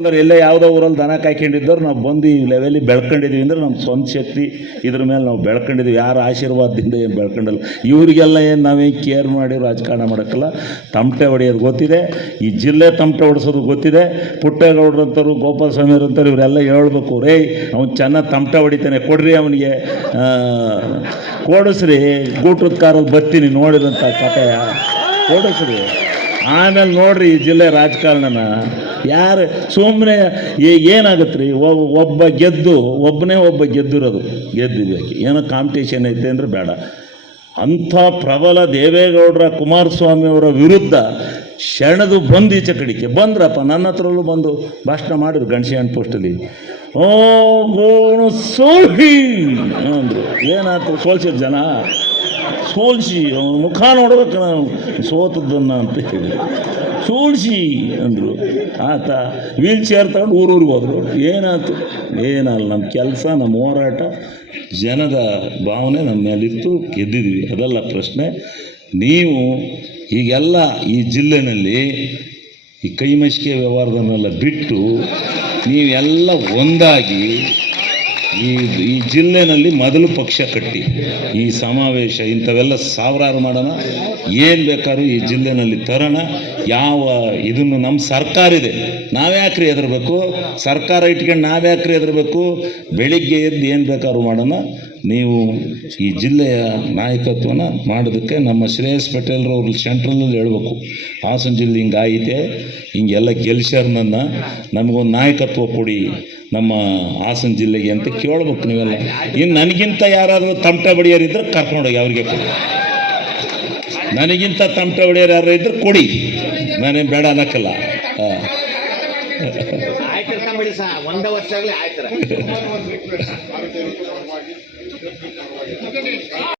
ಅಂದ್ರೆ ಎಲ್ಲೇ ಯಾವುದೋ ಊರಲ್ಲಿ ದನ ಕಾಯ್ಕೊಂಡಿದ್ದವ್ರು, ನಾವು ಬಂದು ಈ ಲೆವೆಲ್ ಬೆಳ್ಕೊಂಡಿದ್ದೀವಿ ಅಂದ್ರೆ ನಮ್ಮ ಸ್ವಂತ ಶಕ್ತಿ. ಇದ್ರ ಮೇಲೆ ನಾವು ಬೆಳ್ಕೊಂಡಿದ್ದೀವಿ ಯಾರ ಆಶೀರ್ವಾದದಿಂದ ಏನು ಬೆಳ್ಕೊಂಡಲ್ಲ. ಇವರಿಗೆಲ್ಲ ಏನು ನಾವೇ ಕೇರ್ ಮಾಡಿ ರಾಜಕಾರಣ ಮಾಡೋಕ್ಕಲ್ಲ. ತಮಟೆ ಹೊಡೆಯೋದು ಗೊತ್ತಿದೆ. ಈ ಜಿಲ್ಲೆ ತಮಟೆ ಹೊಡೆಸೋದು ಗೊತ್ತಿದೆ. ಪುಟ್ಟೇಗೌಡ್ರಂಥವ್ರು ಗೋಪಾಲ ಸ್ವಾಮಿಯವ್ರಂಥವ್ರು ಇವರೆಲ್ಲ ಹೇಳ್ಬೇಕು, ರೇ, ಅವ್ನು ಚೆನ್ನಾಗಿ ತಮಟೆ ಹೊಡಿತಾನೆ, ಕೊಡ್ರಿ ಅವನಿಗೆ. ಕೊಡಿಸ್ರಿ ಗೂಟ್ರದ ಕಾರಲ್ಲಿ ಬರ್ತೀನಿ ನೋಡಿದಂಥ ಕಥೆಯ. ಕೊಡಿಸ್ರಿ. ಆಮೇಲೆ ನೋಡ್ರಿ ಈ ಜಿಲ್ಲೆ ರಾಜಕಾರಣನ. ಯಾರು ಸುಮ್ಮನೆ ಏನಾಗುತ್ತೆ ರೀ ಒಬ್ಬ ಗೆದ್ದು ಒಬ್ಬನೇ ಒಬ್ಬ ಗೆದ್ದಿರೋದು. ಗೆದ್ದಿದ್ದಕ್ಕೆ ಏನೋ ಕಾಂಪಿಟೇಷನ್ ಐತೆ ಅಂದರೆ ಬೇಡ. ಅಂಥ ಪ್ರಬಲ ದೇವೇಗೌಡರ ಕುಮಾರಸ್ವಾಮಿಯವರ ವಿರುದ್ಧ ಶರಣದು ಬಂದು ಈಚೆ ಕಡಿಕೆ. ಬಂದ್ರಪ್ಪ, ನನ್ನ ಹತ್ರಲ್ಲೂ ಬಂದು ಭಾಷಣ ಮಾಡಿದ್ರು ಗಣೇಶನ್ ಪೋಸ್ಟಲ್ಲಿ ಓ ಗೋಣು ಸೋಹಿ ಅಂದರು. ಏನಾಯ್ತು? ಸೋಲ್ಸಿದ ಜನ? ಸೋಲ್ಸಿ, ಅವನು ಮುಖ ನೋಡ್ಬೇಕು ನಾನು ಸೋತದ್ದನ್ನು ಅಂತ ಹೇಳಿ ಸೋಲ್ಸಿ ಅಂದರು. ಆತ ವೀಲ್ ಚೇರ್ ತಗೊಂಡು ಊರೂರಿಗೆ ಹೋದರು. ಏನಾಯ್ತು? ಏನಲ್ಲ ನಮ್ಮ ಕೆಲಸ ನಮ್ಮ ಹೋರಾಟ, ಜನದ ಭಾವನೆ ನಮ್ಮ ಮೇಲಿತ್ತು, ಗೆದ್ದಿದ್ವಿ. ಅದಲ್ಲ ಪ್ರಶ್ನೆ. ನೀವು ಈಗೆಲ್ಲ ಈ ಜಿಲ್ಲೆನಲ್ಲಿ ಈ ಕೈಮಶಿಕೆ ವ್ಯವಹಾರದನ್ನೆಲ್ಲ ಬಿಟ್ಟು ನೀವೆಲ್ಲ ಒಂದಾಗಿ ಈ ಈ ಜಿಲ್ಲೆನಲ್ಲಿ ಮೊದಲು ಪಕ್ಷ ಕಟ್ಟಿ. ಈ ಸಮಾವೇಶ ಇಂಥವೆಲ್ಲ ಸಾವಿರಾರು ಮಾಡೋಣ. ಏನು ಬೇಕಾದ್ರೂ ಈ ಜಿಲ್ಲೆನಲ್ಲಿ ತರೋಣ. ಯಾವ ಇದನ್ನು ನಮ್ಮ ಸರ್ಕಾರ ಇದೆ. ನಾವ್ಯಾಕ್ರಿ ಹೆದರ್ಬೇಕು? ಸರ್ಕಾರ ಇಟ್ಕೊಂಡು ನಾವ್ಯಾಕ್ರಿ ಹೆದರ್ಬೇಕು? ಬೆಳಿಗ್ಗೆ ಎದ್ದು ಏನು ಬೇಕಾದ್ರೂ ಮಾಡೋಣ. ನೀವು ಈ ಜಿಲ್ಲೆಯ ನಾಯಕತ್ವನ ಮಾಡೋದಕ್ಕೆ ನಮ್ಮ ಶ್ರೇಯಸ್ ಪಟೇಲ್ರವ್ರ ಸೆಂಟ್ರಲಲ್ಲಿ ಹೇಳ್ಬೇಕು, ಹಾಸನ ಜಿಲ್ಲೆ ಹಿಂಗಾಯಿತೆ ಹಿಂಗೆಲ್ಲ ಗೆಲ್ಸ್ಯಾರ ನನ್ನ ನಮಗೊಂದು ನಾಯಕತ್ವ ಕೊಡಿ, ನಮ್ಮ ಹಾಸನ ಜಿಲ್ಲೆಗೆ ಅಂತ ಕೇಳ್ಬೇಕು ನೀವೆಲ್ಲ. ಇನ್ನು ನನಗಿಂತ ಯಾರಾದರೂ ತಮಟೆ ಬಡಿಯೋರಿದ್ರೆ ಕರ್ಕೊಂಡೋಗಿ ಅವ್ರಿಗೆ ಕೊಡಿ. ನನಗಿಂತ ತಮಟೆ ಹೊಡೆಯೋರು ಯಾರು ಇದ್ದರೆ ಕೊಡಿ. ನಾನೇನು ಬೇಡ ಅನ್ನಕ್ಕಲ್ಲ. ಆಯ್ತು ಬಿಡಿ ಸಾ ಒಂದೇ ವರ್ಷ ಆಗ್ಲಿ ಆಯ್ತರ